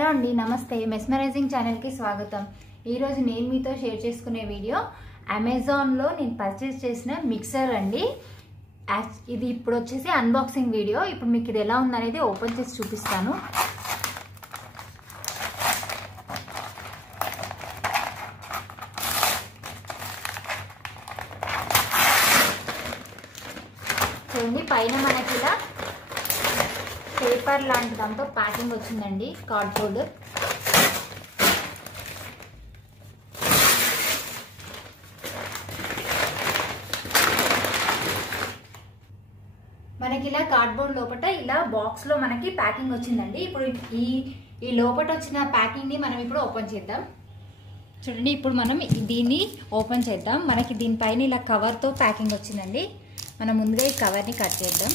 Hello అండి, నమస్తే. Mesmerising ఛానల్కి స్వాగతం. ఈరోజు నేను మీతో షేర్ చేసుకునే వీడియో అమెజాన్లో నేను పర్చేస్ చేసిన మిక్సర్ అండి. ఇది ఇప్పుడు వచ్చేసి అన్బాక్సింగ్ వీడియో. ఇప్పుడు మీకు ఇది ఎలా ఉందనేది ఓపెన్ చేసి చూపిస్తాను. చూడండి, పైన మనకి ఇలా పేపర్ లాంటి దాంతో ప్యాకింగ్ వచ్చిందండి, కార్డ్బోర్డ్. మనకి ఇలా కార్డ్బోర్డ్ లోపల ఇలా బాక్స్ లో మనకి ప్యాకింగ్ వచ్చిందండి. ఇప్పుడు ఈ లోపల వచ్చిన ప్యాకింగ్ ని మనం ఇప్పుడు ఓపెన్ చేద్దాం. చూడండి, ఇప్పుడు మనం దీన్ని ఓపెన్ చేద్దాం. మనకి దీనిపైన ఇలా కవర్ తో ప్యాకింగ్ వచ్చిందండి. మనం ముందుగా ఈ కవర్ ని కట్ చేద్దాం.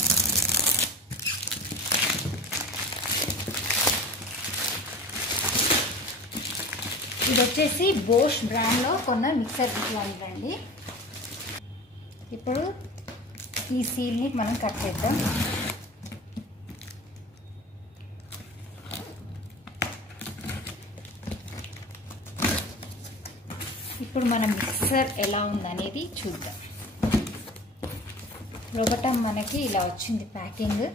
ఇది వచ్చేసి బోష్ బ్రాండ్లో కొన్న మిక్సర్ ఇట్లాంటిదండి. ఇప్పుడు ఈ సీల్ని మనం కట్ చేద్దాం. ఇప్పుడు మన మిక్సర్ ఎలా ఉందనేది చూద్దాం. లోపల మనకి ఇలా వచ్చింది ప్యాకింగ్.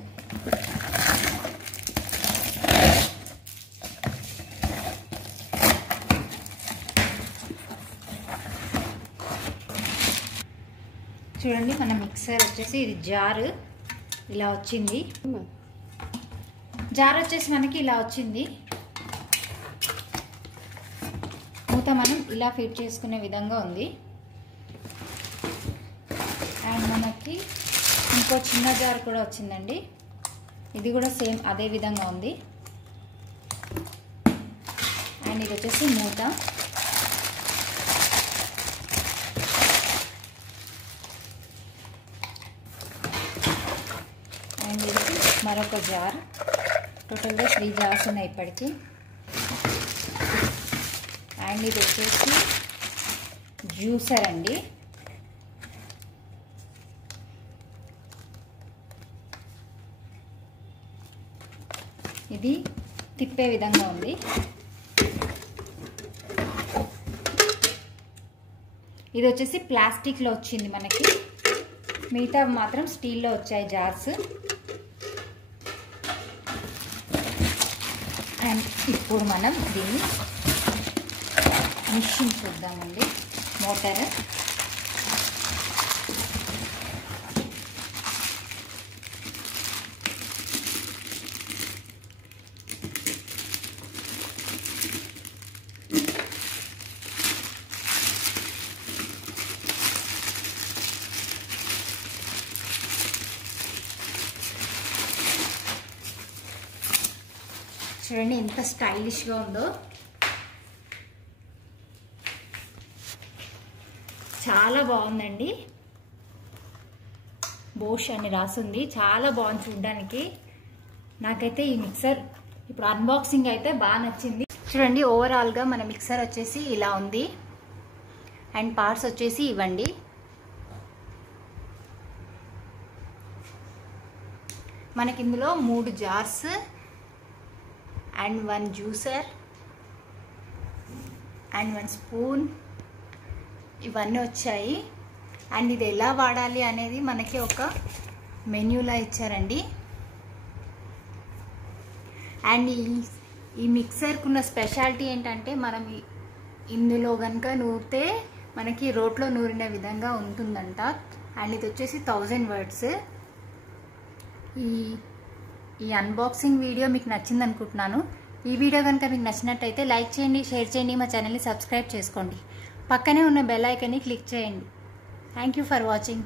చూడండి, మన మిక్సర్ వచ్చేసి ఇది జార్ ఇలా వచ్చింది. జార్ వచ్చేసి మనకి ఇలా వచ్చింది. మూత మనం ఇలా ఫిట్ చేసుకునే విధంగా ఉంది. అండ్ మనకి ఇంకో చిన్న జార్ కూడా వచ్చిందండి. ఇది కూడా సేమ్ అదే విధంగా ఉంది. అండ్ ఇది వచ్చేసి మూత. అండ్ ఇది మరొక జార్. టోటల్గా 3 జార్స్ ఉన్నాయి ఇప్పటికి. అండ్ ఇది వచ్చేసి జ్యూసర్ అండి. ఇది తిప్పే విధంగా ఉంది. ఇది వచ్చేసి ప్లాస్టిక్లో వచ్చింది మనకి. మిగతా మాత్రం స్టీల్లో వచ్చాయి జార్స్. అండ్ ఇప్పుడు మనం దీన్ని మిషన్ చూద్దామండి. మోటార్ చూడండి ఎంత స్టైలిష్గా ఉందో. చాలా బాగుందండి. బోష్ అని రాసుంది. చాలా బాగుంది చూడడానికి. నాకైతే ఈ మిక్సర్ ఇప్పుడు అన్బాక్సింగ్ అయితే బాగా నచ్చింది. చూడండి, ఓవరాల్గా మన మిక్సర్ వచ్చేసి ఇలా ఉంది. అండ్ పార్ట్స్ వచ్చేసి ఇవ్వండి. మనకి ఇందులో 3 jars and 1 juicer and 1 spoon ఇవన్నీ వచ్చాయి. అండ్ ఇది ఎలా వాడాలి అనేది మనకి ఒక మెన్యూలా ఇచ్చారండి. అండ్ ఈ మిక్సర్కున్న స్పెషాలిటీ ఏంటంటే మనం ఇందులో కనుక నూరితే మనకి రోట్లో నూరిన విధంగా ఉంటుందంట. అండ్ ఇది వచ్చేసి 1000 వాట్స్. ఈ అన్బాక్సింగ్ వీడియో మీకు నచ్చింది అనుకుంటున్నాను. ఈ వీడియో కనుక మీకు నచ్చినట్టయితే లైక్ చేయండి, షేర్ చేయండి, మా ఛానల్ని సబ్స్క్రైబ్ చేసుకోండి. పక్కనే ఉన్న బెల్ ఐకాన్ని క్లిక్ చేయండి. Thank you for watching.